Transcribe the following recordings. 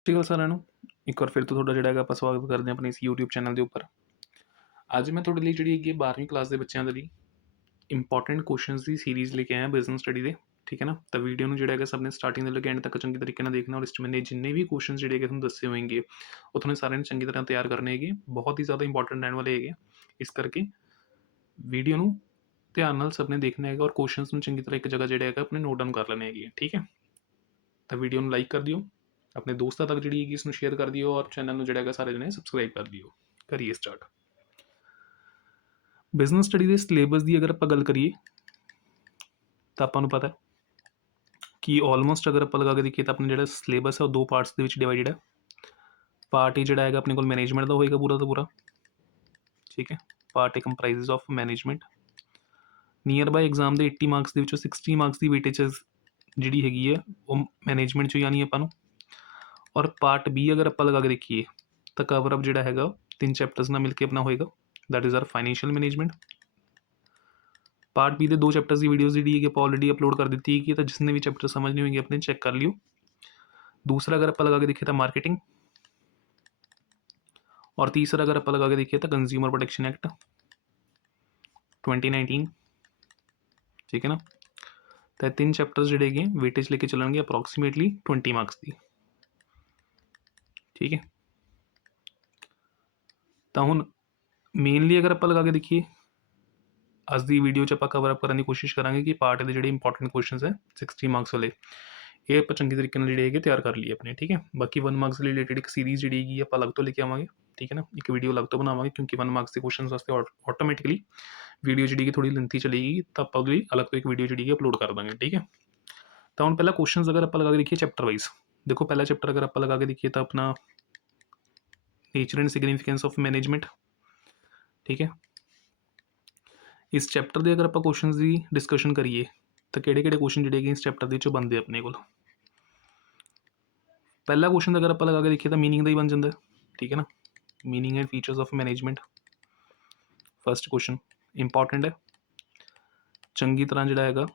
ਸਤਿ ਸ਼੍ਰੀ ਅਕਾਲ ਸਾਰਿਆਂ ਨੂੰ। ਇੱਕ ਵਾਰ ਫਿਰ ਤੋਂ ਤੁਹਾਡਾ ਜਿਹੜਾ ਹੈਗਾ ਆਪਾਂ ਸਵਾਗਤ ਕਰਦੇ ਹਾਂ ਆਪਣੇ ਇਸ YouTube ਚੈਨਲ ਦੇ ਉੱਪਰ। ਅੱਜ ਮੈਂ ਤੁਹਾਡੇ ਲਈ ਜਿਹੜੀ ਹੈਗੀ 12ਵੀਂ ਕਲਾਸ ਦੇ ਬੱਚਿਆਂ ਦੇ ਲਈ ਇੰਪੋਰਟੈਂਟ ਕੁਐਸਚਨਸ ਦੀ ਸੀਰੀਜ਼ ਲੈ ਕੇ ਆਇਆ ਬਿਜ਼ਨਸ ਸਟੱਡੀ ਦੇ। ਠੀਕ ਹੈ ਨਾ, ਤਾਂ ਵੀਡੀਓ ਨੂੰ ਜਿਹੜਾ ਹੈਗਾ ਸਭ ਨੇ ਸਟਾਰਟਿੰਗ ਤੋਂ ਲੈ ਕੇ ਐਂਡ ਤੱਕ ਚੰਗੇ ਤਰੀਕੇ ਨਾਲ ਦੇਖਣਾ, ਔਰ ਇਸ 'ਚ ਮੈंने ਜਿੰਨੇ ਵੀ ਕੁਐਸਚਨ ਜਿਹੜੇ ਹੈਗੇ ਤੁਹਾਨੂੰ ਦੱਸੇ ਹੋਣਗੇ ਉਹ ਤੁਹਾਨੂੰ ਸਾਰਿਆਂ ਨੇ ਚੰਗੀ ਤਰ੍ਹਾਂ ਤਿਆਰ ਕਰਨੇ ਹੈਗੇ। ਬਹੁਤ ਹੀ ਜ਼ਿਆਦਾ ਇੰਪੋਰਟੈਂਟ ਰਹਿਣ ਵਾਲੇ ਹੈਗੇ, ਇਸ ਕਰਕੇ ਵੀਡੀਓ ਨੂੰ ਧਿਆਨ ਨਾਲ ਸਭ ਨੇ ਦੇਖਣਾ ਹੈਗਾ ਔਰ ਕੁਐਸਚਨਸ ਨੂੰ ਚੰਗੀ ਤਰ੍ਹਾਂ ਇੱਕ ਜਗ੍ਹਾ ਜਿਹੜਾ ਹੈਗਾ ਆਪਣੇ ਨੋਟ ਡਾਊਨ ਕਰ ਲੈਣੇ ਹੈਗੇ। ਠੀਕ ਹੈ, ਤਾਂ ਵੀਡੀਓ ਨੂੰ ਲਾਈਕ ਕਰ ਦਿਓ, ਆਪਣੇ ਦੋਸਤਾਂ ਤੱਕ ਜਿਹੜੀ ਹੈਗੀ ਇਸਨੂੰ ਸ਼ੇਅਰ ਕਰ ਦਿਓ, ਔਰ ਚੈਨਲ ਨੂੰ ਜਿਹੜਾ ਹੈਗਾ ਸਾਰੇ ਜਣੇ ਸਬਸਕ੍ਰਾਈਬ ਕਰ ਦਿਓ। ਕਰੀਏ ਸਟਾਰਟ। ਬਿਜ਼ਨਸ ਸਟੱਡੀ ਦੇ ਸਿਲੇਬਸ ਦੀ ਅਗਰ ਆਪਾਂ ਗੱਲ ਕਰੀਏ ਤਾਂ ਆਪਾਂ ਨੂੰ ਪਤਾ ਕਿ ਆਲਮੋਸਟ ਅਗਰ ਆਪਾਂ ਲਗਾ ਕੇ ਦੇਖੀਏ ਤਾਂ ਆਪਣਾ ਜਿਹੜਾ ਸਿਲੇਬਸ ਹੈ ਉਹ ਦੋ ਪਾਰਟਸ ਦੇ ਵਿੱਚ ਡਿਵਾਈਡਡ ਹੈ। ਪਾਰਟ ਏ ਜਿਹੜਾ ਹੈਗਾ ਆਪਣੇ ਕੋਲ ਮੈਨੇਜਮੈਂਟ ਦਾ ਹੋਏਗਾ ਪੂਰਾ ਦਾ ਪੂਰਾ। ਠੀਕ ਹੈ, part A comprises of management. Nearby exam ਦੇ 80 ਮਾਰਕਸ ਦੇ ਵਿੱਚੋਂ 60 ਮਾਰਕਸ ਦੀ ਵੇਟੇਜ ਜਿਹੜੀ ਹੈਗੀ ਹੈ ਉਹ ਮੈਨੇਜਮੈਂਟ 'ਚੋਂ ਆਉਣੀ ਆਪਾਂ ਨੂੰ। ਔਰ ਪਾਰਟ ਬੀ ਅਗਰ ਆਪਾਂ ਲਗਾ ਕੇ ਦੇਖੀਏ ਤਾਂ ਕਵਰ ਅਪ ਜਿਹੜਾ ਹੈਗਾ 3 ਚੈਪਟਰਸ ਨਾਲ ਮਿਲ ਕੇ ਆਪਣਾ ਹੋਏਗਾ, that is our financial management. Part B के 2 चैप्टर्स की वीडियोज़ जी है ऑलरेडी अपलोड कर दी है, तो जिसने भी चैप्टर समझने होंगे अपने चेक कर लियो। दूसरा अगर आप लगा के देखिए तो मार्केटिंग, और तीसरा अगर आप लगा के देखिए तो कंज्यूमर प्रोटेक्शन एक्ट 2019। ठीक है ना, तो 3 चैप्टर्स जोड़े गए वेटेज लेके चलेंगे अप्रॉक्सीमेटली 20 मार्क्स की। ठीक है, तो हुण मेनली अगर आप लगा के देखिए अज की वीडियो च आप कवर अप करने की कोशिश करांगे कि पार्ट के जो इंपॉर्टेंट क्वेश्चन है 60 मार्क्स वाले ये आप चंगे तरीके जोड़े तैयार कर लिए अपने। ठीक है, बाकी 1 मार्क्स रिलेटेड एक सीरीज़ जी आप अलग तो लेके आवेंगे। ठीक है ना, एक वीडियो अलग तो बनावे क्योंकि 1 मार्क्स के क्वेश्चन वास्ते ऑटोमैटिकली वीडियो जी थोड़ी लेंथी चलेगी, तो आप अलग तो एक वीडियो जी अपलोड कर देंगे। ठीक है, तो हम पहला क्वेश्चन अगर आप लगा के देखिए चैप्टर वाइज, देखो पहला चैप्टर अगर आप लगा के देखिए तो अपना nature and significance of management. ठीक है, इस चैप्टर के अगर आप क्वेश्चन की डिस्कशन करिए तो किहड़े-किहड़े क्वेश्चन जिहड़े इस चैप्टर के विचों बनते अपने कोल। पहला क्वेश्चन अगर आप लगा के देखिए तो मीनिंग का ही बन जाता है। ठीक है ना, meaning and features of management first question important है, चंगी तरह जिहड़ा हैगा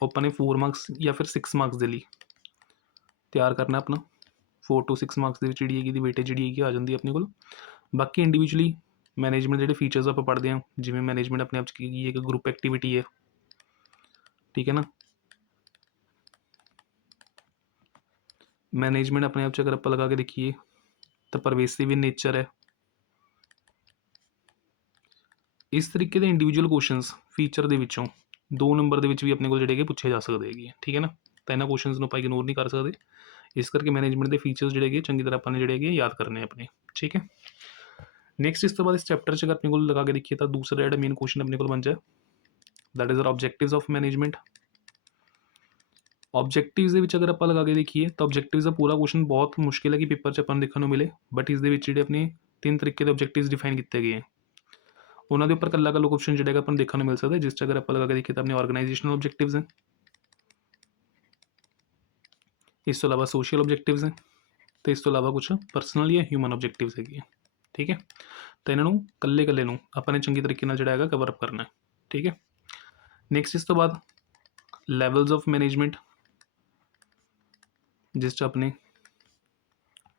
अपने 4 मार्क्स या फिर 6 मार्क्स के लिए तैयार करना अपना। 4 to 6 मार्क्स की जी वेटेज जी आ जाती है अपने को। बाकी इंडिविजुअली मैनेजमेंट जो फीचर्स आप पढ़ते हैं, जिमें मैनेजमेंट अपने आप की एक ग्रुप एक्टिविटी है। ठीक है ना, मैनेजमेंट अपने आप अगर आप लगा के देखिए तो परवेसिव इन नेचर है। इस तरीके के इंडिविजुअल क्वेश्चनस फीचर के विचों 2 नंबर के भी अपने को जोड़े पूछे जा सकते हैं। ठीक है ना, तो इन्होंने क्वेश्चन को आप इग्नोर नहीं कर सकते, इस करके मैनेजमेंट के फीचर्स जोड़े चंगी तरह अपने जोड़े याद करने अपने। ठीक है, नैक्सट इस तो बाद इस चैप्टर अगर अपने को लगा के देखिए तो दूसरा जो मेन क्वेश्चन अपने को बन जाए that is our objectives of management. Objectives के अगर आप लगा के देखिए तो ऑब्जेक्टिव्स का पूरा क्वेश्चन बहुत मुश्किल है कि पेपर च अपन देखने को मिले, बट इस जो अपने 3 तरीके के ऑब्जेक्टिव्स डिफाइन किए गए हैं उन्होंने उपर कला कल ऑप्शन जो अपन देखने को मिल सकता है, जिस अगर आप लगा के देखिए तो अपने ऑर्गेनाइजेशनल ऑब्जेक्टिव्स हैं, इस तो अलावा सोशल ऑब्जेक्टिव्स हैं, तो इस तो अलावा कुछ परसनल या ह्यूमन ऑब्जेक्टिव्स है। ठीक है, तो इन्हों कल्ले कल्ले अपने चंगी तरीके जोड़ा है कवर अप करना है। ठीक है, नैक्सट इस तो बाद लैवल्स ऑफ मैनेजमेंट, जिस अपने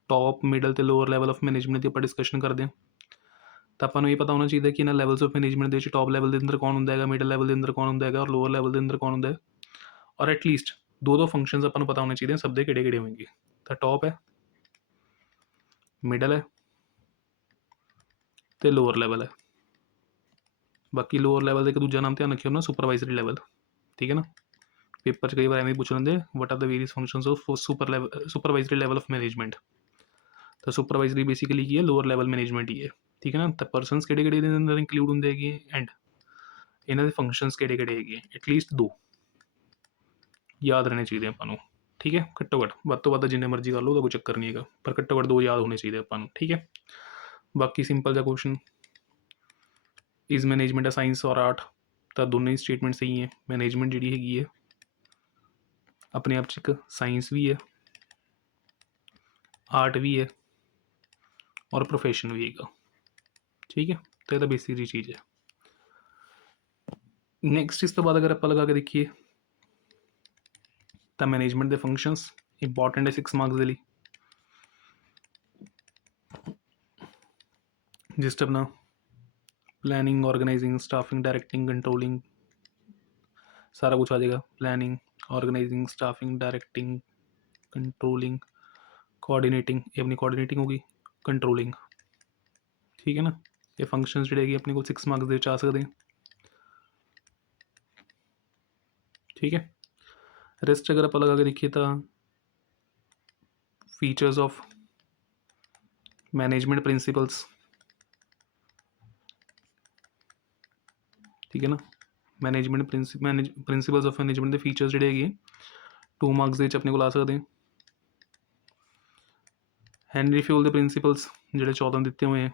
टॉप मिडल तो लोअर लैवल ऑफ मैनेजमेंट की आप डिस्कशन करते हैं, तो आपको ये पता होना चाहिए कि इन्होंने लैवल्स ऑफ मैनेजमेंट के टॉप लैवल के अंदर कौन होंगे, मिडल लैवल के अंदर कौन होंगे और लोअर लैवल के अंदर कौन होंगे, और एटलीस्ट 2 फंक्शनस आपको पता होने चाहिए सब के किहड़े होंगे। तो टॉप है, मिडल है, तो लोअर लैवल है। बाकी लोअर लैवल एक दूजा नाम ध्यान रखियो ना, सुपरवाइजरी लैवल। ठीक है ना, पेपर च कई बार एवं पूछ लेंगे what are the various functions of supervisory level of management. तो सुपरवाइजरी बेसिकली की है लोअर लैवल मैनेजमेंट ही है। ठीक है ना, तो परसनस किहड़े अंदर इंकलूड होंगे एंड इन्होंने फंक्शनस किहड़े है, एटलीस्ट 2 याद रहने चाहिए अपन। ठीक है, घट्टो घट्ट वध तो वध जिन्ने मर्जी कर लो, कोई चक्कर नहीं है, पर घट्टो घट्ट 2 याद होने चाहिए अपन। ठीक है, बाकी सिंपल जहा question, is management a science और आर्ट, तो दोनों ही स्टेटमेंट सही है। मैनेजमेंट जी है अपने आप एक साइंस भी है, आर्ट भी है और प्रोफेशन भी है। ठीक है, तो यह बेसिक जी चीज़ है। नैक्सट इस तो बाद अगर आप लगा के देखिए तो मैनेजमेंट के फंक्शंस इंपॉर्टेंट है 6 मार्क्स के लिए। जिस च अपना planning, organising, staffing, directing, controlling सारा कुछ आ जाएगा। Planning, organising, staffing, directing, controlling, coordinating, ये अपनी कोऑर्डिनेटिंग होगी, कंट्रोलिंग। ठीक है ना, ये फंक्शनस ਜਿਹੜੇ ਹੈਗੇ ਆਪਣੇ ਕੋਲ 6 ਮਾਰਕਸ ਦੇ ਵਿੱਚ ਆ ਸਕਦੇ हैं। ठीक है, रेस्ट अगर आप लगा के देखिए तो फीचर्स ऑफ मैनेजमेंट प्रिंसिपल्स, ठीक है ना, मैनेजमेंट प्रिंसिपल्स ऑफ मैनेजमेंट के फीचर्स ਜਿਹੜੇ ਹੈਗੇ 2 ਮਾਰਕਸ ਦੇ ਵਿੱਚ ਆਪਣੇ ਕੋਲ ਆ ਸਕਦੇ हैं। ਹੈਨਰੀ ਫਿਊਲ ਦੇ ਪ੍ਰਿੰਸੀਪਲਸ ਜਿਹੜੇ 14 ਦਿੱਤੇ ਹੋਏ हैं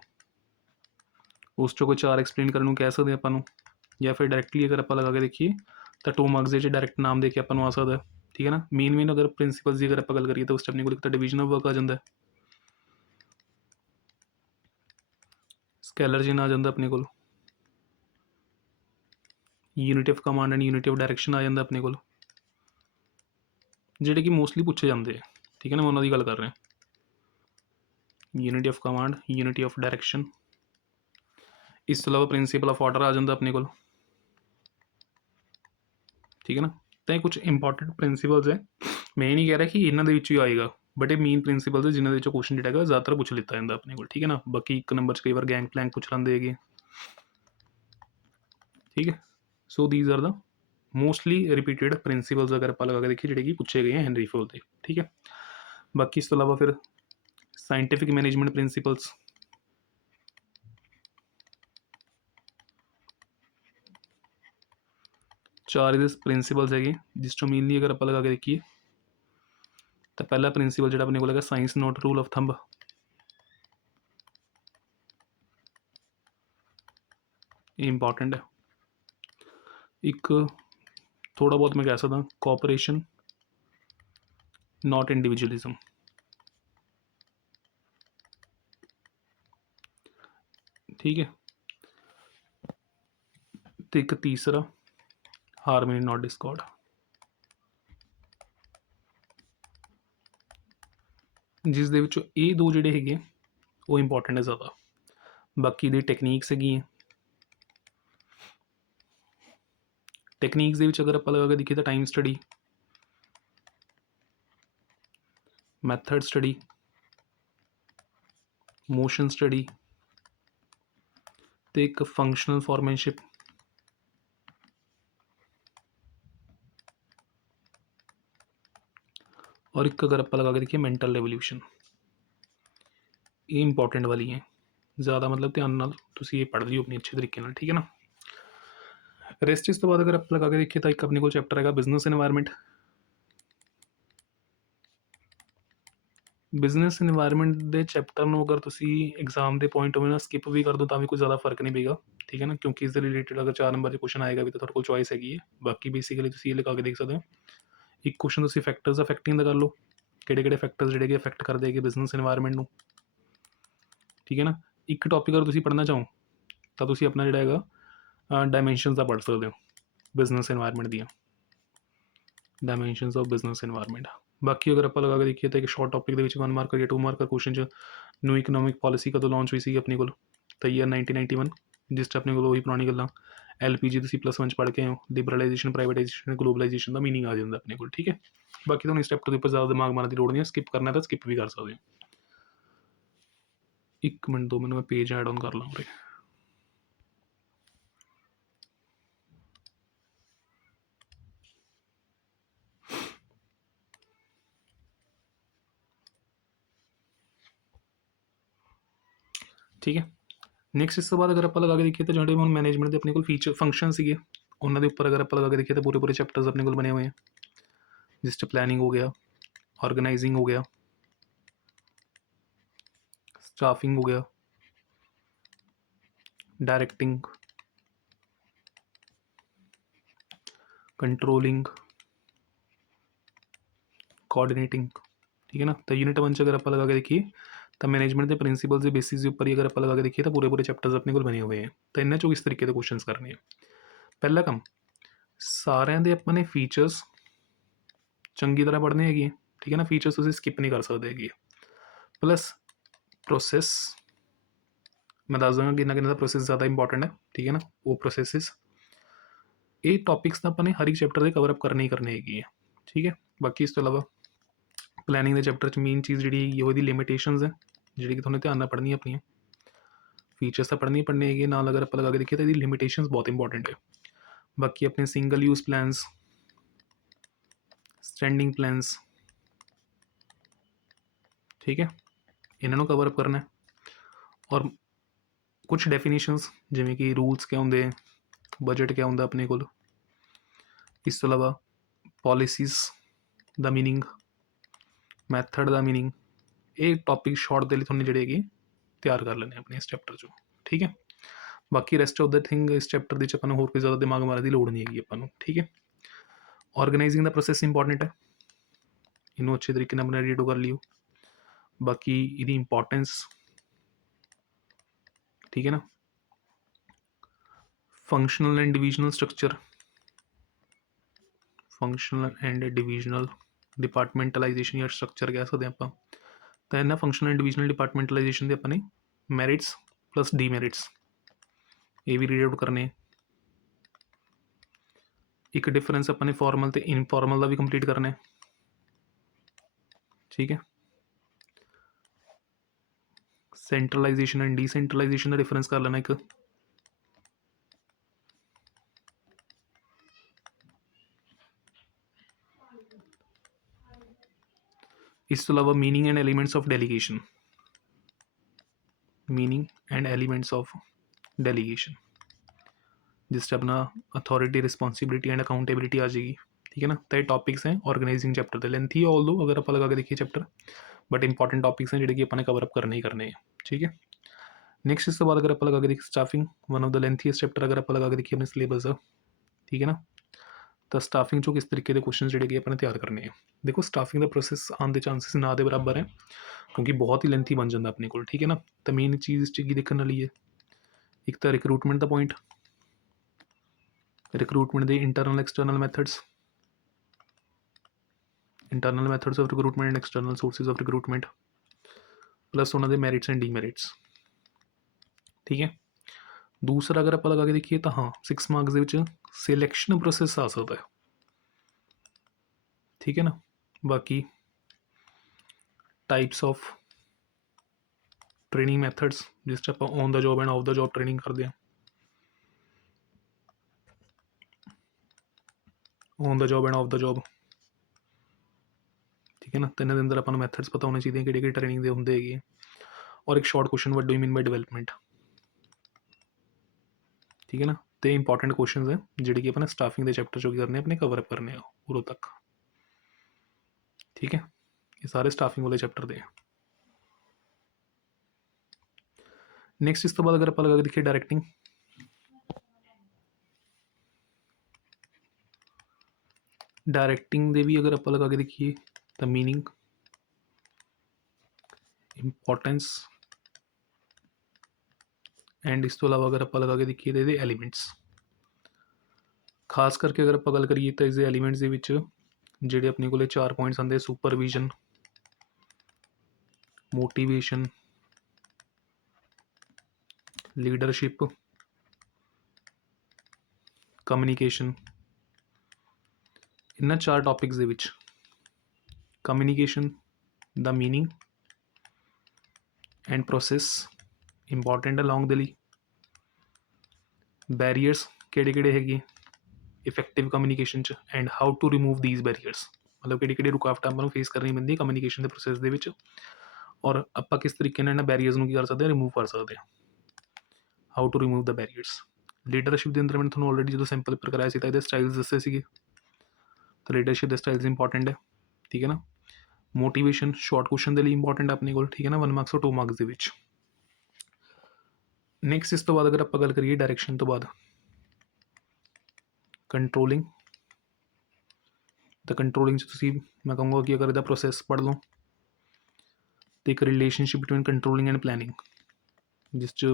ਉਸ 'ਚੋਂ ਕੋਈ 4 ਐਕਸਪਲੇਨ ਕਰਨ ਨੂੰ ਕਹਿ ਸਕਦੇ ਆਪਾਂ ਨੂੰ, ਜਾਂ ਫਿਰ ਡਾਇਰੈਕਟਲੀ ਅਗਰ ਆਪਾਂ ਲਗਾ ਕੇ ਦੇਖੀਏ ਤਾਂ 2 ਮਾਰਕਸ ਦੇ ਵਿੱਚ ਡਾਇਰੈਕਟ ਨਾਮ ਦੇ ਕੇ ਆਪਾਂ ਨੂੰ ਆ ਸਕਦਾ। ठीक है ना, मेन अगर प्रिंसिपल्स की अगर आप गल करिए तो उस अपने को एक तो डिवीजन ऑफ वर्क आ जाता है, स्कैलर जिन आ जाता अपने को, unity of command and unity of direction आ जाता अपने को, जिहड़े कि मोस्टली पूछे जाते हैं। ठीक है ना, मैं उन्होंने गल कर रहा। Unity of command, unity of direction, इस तो अलावा प्रिंसिपल ऑफ ऑर्डर आ जाता अपने को। ठीक है ना, तो ये कुछ इंपॉर्टेंट प्रिंसिपल्स है। मैं ये नहीं कह रहा कि इन्होंने ही आएगा, बट ये मेन प्रिंसिपल्स है जिन्होंने क्वेश्चन जो है ज़्यादातर पूछ लिता जाता अपने को। ठीक है ना, बाकी एक नंबर कई बार गैंग प्लैंक पूछ लेंगे है। ठीक है, so these are the mostly repeated principles अगर आप लगा के देखिए जोड़े कि पूछे गए हैं हेनरी फियूल के। ठीक है, बाकी इस तो अलावा फिर साइंटिफिक मैनेजमेंट प्रिंसिपल्स, चार ये प्रिंसिपल्स है जिस चो मेनली अगर आप लगा के देखिए तो पहला प्रिंसिपल जो अपने को लगा science not rule of thumb, important है। एक थोड़ा बहुत मैं कह सकता कोऑपरेशन नॉट इंडिविजुअलिज्म। ठीक है, तो एक तीसरा हारमोनी नॉट डिस्कॉर्ड। जिस दे विचों ये दो जिहड़े हैगे वो इंपॉर्टेंट है ज़्यादा, बाकी दी टेक्नीक्स हैगी। टेक्नीक्स दे विच अगर आप लगा के देखिए तो time study, method study, motion study, तो एक फंक्शनल फॉर्मनशिप, और एक अगर आप लगा के देखिए मेंटल रेवोल्यूशन। ये इंपॉर्टेंट वाली है, ज़्यादा मतलब ध्यान नाल तुसी ये पढ़ लियो अपनी अच्छे तरीके नाल। ठीक है ना, रेस्ट इस तो बाद अगर आप लगा के देखिए तो एक अपने को चैप्टर है बिजनेस एनवायरनमेंट। बिजनेस एनवायरनमेंट के चैप्टर में अगर तुसी एग्जाम के पॉइंट ऑफ व्यू स्किप भी कर दो तो भी कोई ज़्यादा फर्क नहीं पेगा। ठीक है ना, क्योंकि इससे रिलेटेड अगर 4 नंबर के क्वेश्चन आएगा भी तो थोड़े को चॉइस हैगी है। बाकी बेसिकली तुसी ये लगा के देख सकते हो। एक क्वेश्चन तुसी फैक्टर्स अफेक्टिंग का कर लो, किहड़े-किहड़े फैक्टर्स जिहड़े कि अफेक्ट करदे हैगे बिजनेस एनवायरनमेंट नूं। ठीक है ना, एक टॉपिक अगर तुसी पढ़ना चाहो तो तुसी अपना जिहड़ा हैगा डायमेंशनस का पढ़ सकते हो बिजनेस एनवायरनमेंट दियां, डायमेंशनस ऑफ बिजनेस एनवायरनमेंट। बाकी अगर आप लगा के देखिए तो एक शॉर्ट टॉपिक के 1 मार्कर या 2 मार्कर क्वेश्चन च न्यू इकनॉमिक पॉलिसी कदों लॉन्च हुई सी अपने को, तो ईयर 1991, जिस अपने को वही पुरानी गल्लां LPG तुसी +1 पढ़ के आए हो, लिबरलाइजेशन, प्राइवेटाइजेशन, ग्लोबलाइजेशन का मीनिंग आ जाता अपने को। ठीक है, बाकी तो इस चैप्टर के उपर ज़्यादा दिमाग मारने की लोड़ नहीं है, स्किप करना तो स्किप भी कर सकते हो। 1 मिनट 2 मिनट मैं पेज ऐड ऑन कर ला उरे। ठीक है, नैक्सट इस तो बाद अगर आप लगा के देखिए तो जो मैनेजमेंट के अपने को फीचर फंक्शन से उन्होंने उपर अगर आप लगा के देखिए तो पूरे पूरे चैप्टर्स अपने को बने हुए हैं, जिस प्लैनिंग हो गया, ऑर्गेनाइजिंग हो गया, स्टाफिंग हो गया, डायरेक्टिंग, कंट्रोलिंग, कोऑर्डिनेटिंग। ठीक है ना, तो यूनिट 1 अगर आप लगा के देखिए तो मैनेजमेंट के प्रिंसिपल्स के बेसिस के उपर ही अगर आप लगा के देखिए तो पूरे पूरे चैप्टर्स अपने को बने हुए हैं। तो इन्होंने चो इस तरीके के क्वेश्चन करने हैं। पहला काम सारे दे अपने फीचर्स चंगी तरह पढ़ने है। ठीक है ना, फीचर्स तुम स्किप नहीं कर सकते है। प्लस प्रोसैस मैं दस दूँगा किन्ना किन्ना दा प्रोसैस ज़्यादा इंपॉर्टेंट है, ठीक है ना। वो प्रोसैसिस ये टॉपिक्स ਤਾਂ ਆਪਾਂ ਨੇ ਹਰ ਇੱਕ ਚੈਪਟਰ ਦੇ ਕਵਰ ਅਪ ਕਰਨੇ ਹੀ ਕਰਨੇ ਹੈਗੇ ਆ, ਠੀਕ ਹੈ। ਬਾਕੀ ਇਸ ਤੋਂ ਇਲਾਵਾ ਪਲੈਨਿੰਗ ਦੇ ਚੈਪਟਰ 'ਚ ਮੇਨ ਚੀਜ਼ ਜਿਹੜੀ ਹੈਗੀ ਉਹਦੀ ਲਿਮਿਟੇਸ਼ਨਸ ਹੈ, ਜਿਹੜੀ ਕਿ ਤੁਹਾਨੂੰ ਧਿਆਨ ਨਾਲ ਪੜ੍ਹਨੀ ਆਪਣੀਆਂ। ਫੀਚਰਸ ਤਾਂ ਪੜ੍ਹਨੇ ਹੀ ਪੜ੍ਹਨੇ ਹੈਗੇ, ਨਾਲ ਅਗਰ ਆਪਾਂ ਲਗਾ ਕੇ ਦੇਖੀਏ ਤਾਂ ਇਹਦੀ ਲਿਮਿਟੇਸ਼ਨਸ ਬਹੁਤ ਇੰਪੋਰਟੈਂਟ ਹੈ। ਬਾਕੀ ਆਪਣੇ single use plans, standing plans, ਠੀਕ ਹੈ, ਇਹਨਾਂ ਨੂੰ ਕਵਰ ਅਪ ਕਰਨਾ। ਔਰ ਕੁਛ ਡੈਫੀਨੇਸ਼ਨਸ ਜਿਵੇਂ ਕਿ ਰੂਲਸ ਕਿਆ ਹੁੰਦੇ ਹੈ, ਬਜਟ ਕਿਆ ਹੁੰਦਾ ਆਪਣੇ ਕੋਲ। ਇਸ ਤੋਂ ਇਲਾਵਾ ਪੋਲਿਸੀਜ਼ ਦਾ ਮੀਨਿੰਗ, ਮੈਥਡ ਦਾ ਮੀਨਿੰਗ, ਇਹ ਟੌਪਿਕ ਸ਼ਾਰਟ ਦੇ ਲਈ ਤੁਹਾਨੂੰ ਜਿਹੜੇ ਹੈਗੇ ਤਿਆਰ ਕਰ ਲੈਣੇ ਆਪਣੇ ਇਸ ਚੈਪਟਰ 'ਚੋਂ, ਠੀਕ ਹੈ। ਬਾਕੀ rest of the thing is chapter ਦੇ 'ਚ ਆਪਾਂ ਨੂੰ ਹੋਰ ਕੋਈ ਜ਼ਿਆਦਾ ਦਿਮਾਗ ਮਾਰਨ ਦੀ ਲੋੜ ਨਹੀਂ ਹੈਗੀ ਆਪਾਂ ਨੂੰ, ਠੀਕ ਹੈ। ਆਰਗੇਨਾਈਜ਼ਿੰਗ ਦਾ ਪ੍ਰੋਸੈਸ ਇੰਪੋਰਟੈਂਟ ਹੈ, ਇਹਨੂੰ ਅੱਛੇ ਤਰੀਕੇ ਨਾਲ ਆਪਣਾ ਰੀਡ ਕਰ ਲਿਓ। ਬਾਕੀ ਇਹਦੀ ਇੰਪੋਰਟੈਂਸ, ਠੀਕ ਹੈ ਨਾ। Functional and divisional structure, functional and divisional departmentalization ਜਾਂ ਸਟਰਕਚਰ ਕਹਿ ਸਕਦੇ ਆਪਾਂ। ਤਾਂ ਇਹਨਾਂ ਫੰਕਸ਼ਨਲ ਐਂਡ ਡਿਵੀਜ਼ਨਲ ਡਿਪਾਰਟਮੈਂਟਲਾਈਜੇਸ਼ਨ ਦੇ ਆਪਾਂ ਨੇ ਮੈਰਿਟਸ ਪਲੱਸ ਡੀਮੈਰਿਟਸ ਇਹ ਵੀ ਰੀਡ ਆਊਟ ਕਰਨੇ। ਇੱਕ ਡਿਫਰੈਂਸ ਆਪਾਂ ਨੇ ਫਾਰਮਲ ਅਤੇ ਇਨਫਾਰਮਲ ਦਾ ਵੀ ਕੰਪਲੀਟ ਕਰਨਾ, ਠੀਕ ਹੈ। ਸੈਂਟਰਲਾਈਜੇਸ਼ਨ ਐਂਡ ਡੀਸੈਂਟਰਲਾਈਜੇਸ਼ਨ ਦਾ ਡਿਫਰੈਂਸ ਕਰ ਲੈਣਾ ਇੱਕ। ਇਸ ਤੋਂ ਇਲਾਵਾ meaning and elements of delegation, meaning and elements of delegation, ਜਿਸ 'ਚ ਆਪਣਾ ਅਥੋਰਿਟੀ, ਰਿਸਪॉन्सिबिलिटी ਐਂਡ ਅਕਾਊਂਟੇबिलिटी ਆ ਜਾਏਗੀ, ठीक है ना। तो ये टॉपिक्स हैं ऑर्गेनाइजिंग चैप्टर के, लेंथी है ऑल दो अगर आप लगा के देखिए चैप्टर, बट इंपॉर्टेंट टॉपिक्स हैं जिहड़े कि अपने कवर अप करने ही करने हैं, ठीक है। नैक्सट इस तो बाद अगर आप लगा के देखिए staffing, one of the lengthiest chapter अगर आप लगा के देखिए अपने सिलेबस का, ठीक है ना। तो स्टाफिंग चो किस तरीके के क्वेश्चन जिहड़े कि अपने तैयार करने हैं। देखो स्टाफिंग का प्रोसैस आने के चांसिस ना दे बराबर है, क्योंकि बहुत ही लेंथी बन जाता अपने को, ठीक है ना। तो मेन चीज़ इस की देखने वाली है, एक तो रिक्रूटमेंट का पॉइंट, रिक्रूटमेंट के internal external methods, internal methods of recruitment and external sources of recruitment, plus उन्होंने मैरिट्स एंड डीमैरिट्स, ठीक है। दूसरा अगर आप लगा के देखिए तो हाँ 6 मार्क्स के सिलैक्शन प्रोसैस आ सकता है, ठीक है ना। बाकी टाइप्स ऑफ ट्रेनिंग मैथड्स जिस आप on the job end of the job training करते हैं, on the job end of the job, ठीक है ना। तो इन्होंने अंदर अपन मैथड्स पता होने चाहिए कि ट्रेनिंग के होंगे है। और एक short question what do you mean by development, ठीक है ना। तो इंपॉर्टेंट क्वेश्चन है जिहड़े कि अपने स्टाफिंग के चैप्टर चो करने अपने कवर अप करने उदों तक, ठीक है। ये सारे स्टाफिंग वाले चैप्टर दे। नैक्सट इस तो बाद अगर आप लगा के देखिए डायरैक्टिंग, डायरैक्टिंग दे भी अगर आप लगा के देखिए तो मीनिंग, इंपॉर्टेंस एंड इस तो अलावा अगर आप लगा के देखिए तो ये एलीमेंट्स, खास करके अगर आप गल करिए तो इसके एलीमेंट्स के विच जिहड़े अपने को 4 पॉइंट्स आते, सुपरविजन, मोटिवेशन, लीडरशिप, कम्युनिकेशन। इन 4 टॉपिक्स दे विच कम्युनिकेशन दा मीनिंग एंड प्रोसैस इंपॉर्टेंट है लॉन्ग दे लई। बैरीयर्स किहड़े-किहड़े हैगे इफेक्टिव कम्युनिकेशन च and how to remove these barriers, मतलब किहड़ी-किहड़ी रुकावटां आपां नूं फेस करनी पैंदी कम्युनिकेशन के प्रोसैस दे विच, और आपां किस तरीके नाल इन्हां बैरीयर्स नूं की कर सकदे रिमूव कर सकदे हां, how to remove the barriers. Leadership के अंदर मैंने थोड़ा ऑलरेडी जो सैंपल पेपर कराया सी तो स्टाइल्स दसे सी, तो लीडरशिप के स्टाइल्स इंपॉर्टेंट है, ठीक है ना। मोटिवेशन शॉर्ट क्वेश्चन के लिए इंपॉर्टेंट है अपने को, ठीक है ना, 1 मार्क्स और 2 मार्क्स के विच। नैक्सट इस तो बाद अगर आप गल करिए डायरैक्शन तो बाद कंट्रोलिंग, तो कंट्रोलिंग मैं कहूँगा कि अगर इसका प्रोसैस पढ़ लो तो एक relationship between controlling and planning, जिस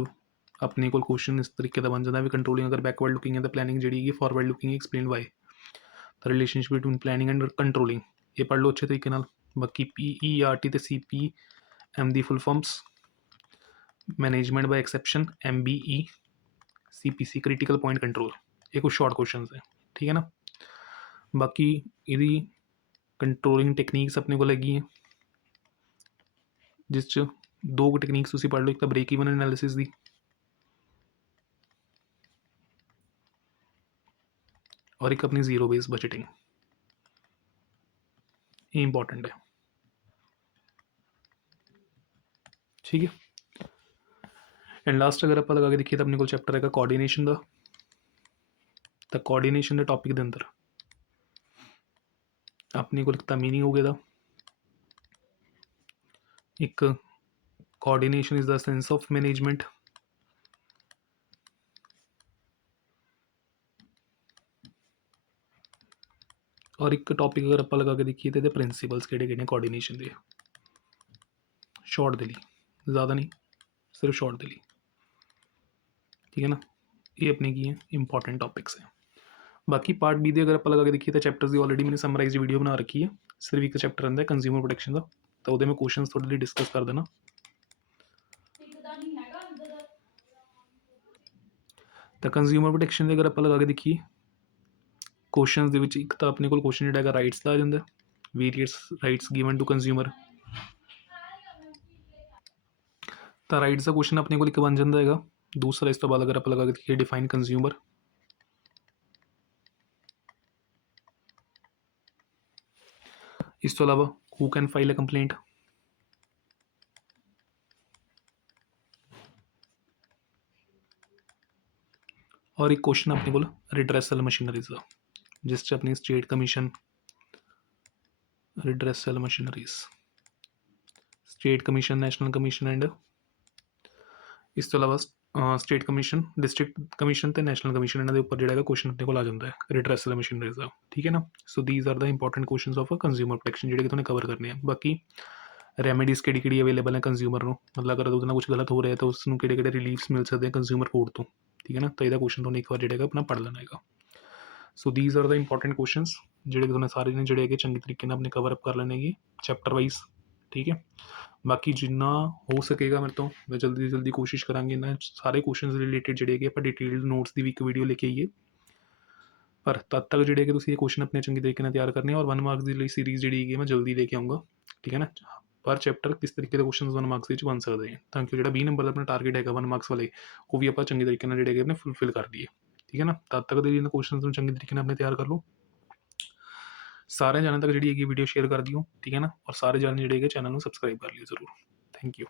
अपने को क्वेश्चन इस तरीके का बन जाता है भी कंट्रोलिंग अगर बैकवर्ड लुकिंग है तो प्लैनिंग जी फॉरवर्ड लुकिंग एक्सप्लेन वाई, तो relationship between planning and controlling ये पढ़ लो अच्छे तरीके नाल। बाकी PERT तो CPM की full forms, management by exception MBE, CPC critical point control, ये कुछ शॉर्ट क्वेश्चन है, ठीक है ना। बाकी ਇਹਦੀ कंट्रोलिंग टेक्निक्स अपने को लगी हैं, जिस च दो टेक्निक्स तुसीं पढ़ लो, एक तो ब्रेक ईवन एनालिसिस दी और एक अपनी जीरो बेस बजटिंग, ये इंपॉर्टेंट है, ठीक है। एंड लास्ट अगर आप लगा के देखिए तो अपने को चैप्टर है कोऑर्डिनेशन का, तो कोऑर्डिनेशन के टॉपिक के अंदर अपने को लिखता मीनिंग हो गया एक coordination is the sense of management, और एक टॉपिक अगर आप लगा के देखिए तो प्रिंसिपल्स किहड़े कोऑर्डिनेशन के, शॉर्ट दे लिए, ज़्यादा नहीं, सिर्फ शॉर्ट दे लिए, ठीक है ना। ये अपने की है इंपॉर्टेंट टॉपिक्स हैं। बाकी पार्ट बी अगर आप लगा के देखिए तो चैप्टर्स की ऑलरेडी मैंने समराइज वीडियो बना रखी है, सिर्फ एक चैप्टर रहता है कंज्यूमर प्रोटेक्शन का, तो वो मैं क्वेश्चन थोड़े लिए डिस्कस कर देना। तो कंज्यूमर प्रोटेक्शन अगर आप लगा के देखिए क्वेश्चन के एक तो अपने को क्वेश्चन जो राइट्स का आ जाता है, various rights given to consumer, तो राइट्स का क्वेश्चन अपने को एक बन जाता है। दूसरा इस तो बाद अगर आप लगा के देखिए डिफाइन कंज्यूमर, इस तो अलावा who can file a complaint, और एक क्वेश्चन अपने को रिड्रेसल मशीनरीज का, जिस अपनी state commission, redressal machineries, state commission, national commission and इस तो अलावा स्टेट कमीशन, डिस्ट्रिक्ट कमीशन तो नैशनल कमीशन, इन्होंने उपर जो क्वेश्चन अपने को आ जाता है रिड्रेसल मशीनरीज का, ठीक है ना। So these are the important question of consumer protection जो तुमने कवर करने हैं। बाकी रेमेडीज़ कि अवेलेबल है कंज्यूमर को, मतलब अगर उसना कुछ गलत हो रहा है तो उसको कि रिलीफ्स मिल सकते हैं कंज्यूमर कोर्ट तो, ठीक है ना। तो यह क्वेश्चन तुमने एक बार जो अपना पढ़ लेना है। So these are the important questions जो तुमने सारे ने जो चंगी तरीके अपने कवर अप कर लेने चैप्टर वाइज, ठीक है। बाकी जिन्ना हो सकेगा मेरे तो मैं जल्दी जल्दी कोशिश करांगे इन्हें सारे क्वेश्चन रिलेटेड जोड़े आप डिटेल्ड नोट्स की भी एक वीडियो लेके आइए, पर तब तक जोड़े कि क्वेश्चन अपने चंगी तरीके तैयार करने, और 1 मार्क्स की सीरीज जी मैं जल्दी लेके आऊँगा, ठीक है ना। पर चैप्टर किस तरीके के क्वेश्चन 1 मार्क्स बन सकते हैं, ताकि जो 20 नंबर अपना टारगेट है 1 मार्क्स वाले वो भी आप चंगे तरीके जोड़े अपने फुलफिल कर दिए, ठीक है ना। तब तक इन क्वेश्चन चंगे तरीके अपने तैयार कर लो, सारे जाने तक जी वीडियो शेयर कर दियो, ठीक है ना। और सारे जाने जोड़े चैनल को सबसक्राइब कर लियो जरूर। Thank you.